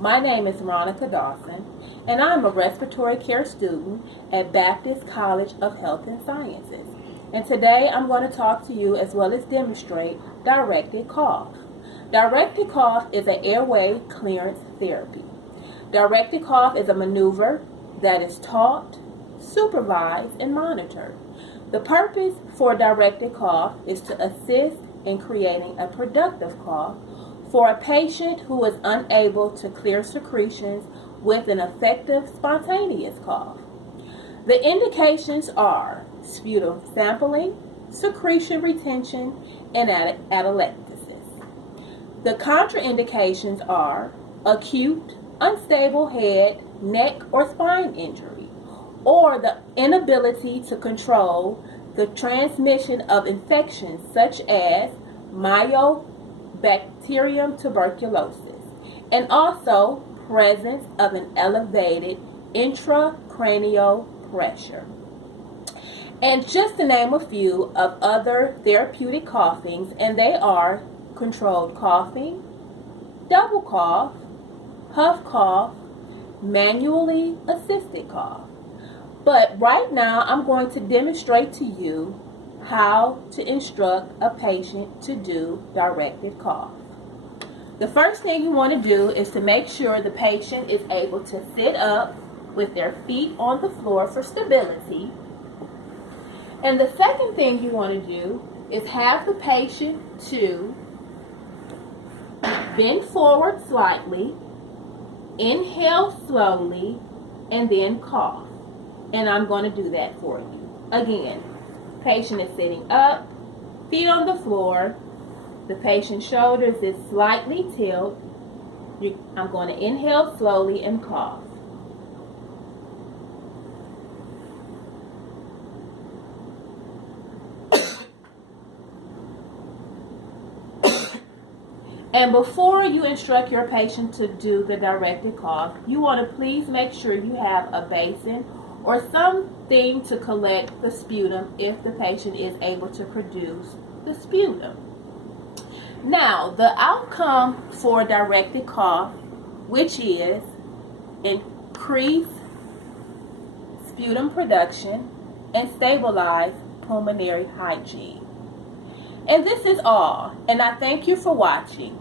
My name is Veronica Dawson, and I'm a respiratory care student at Baptist College of Health and Sciences. And today I'm going to talk to you as well as demonstrate directed cough. Directed cough is an airway clearance therapy. Directed cough is a maneuver that is taught, supervised, and monitored. The purpose for directed cough is to assist in creating a productive cough for a patient who is unable to clear secretions with an effective spontaneous cough. The indications are sputum sampling, secretion retention, and atelectasis. The contraindications are acute, unstable head, neck, or spine injury, or the inability to control the transmission of infections such as Mycobacterium tuberculosis, and also presence of an elevated intracranial pressure. And just to name a few of other therapeutic coughings, and they are controlled coughing, double cough, huff cough, manually assisted cough. But right now I'm going to demonstrate to you how to instruct a patient to do directed cough. The first thing you want to do is to make sure the patient is able to sit up with their feet on the floor for stability. And the second thing you want to do is have the patient to bend forward slightly, inhale slowly, and then cough. And I'm going to do that for you. Again, patient is sitting up, feet on the floor. The patient's shoulders is slightly tilted. I'm going to inhale slowly and cough. And before you instruct your patient to do the directed cough, you want to please make sure you have a basin or something to collect the sputum if the patient is able to produce the sputum. Now, the outcome for directed cough, which is increased sputum production and stabilized pulmonary hygiene. And this is all, and I thank you for watching.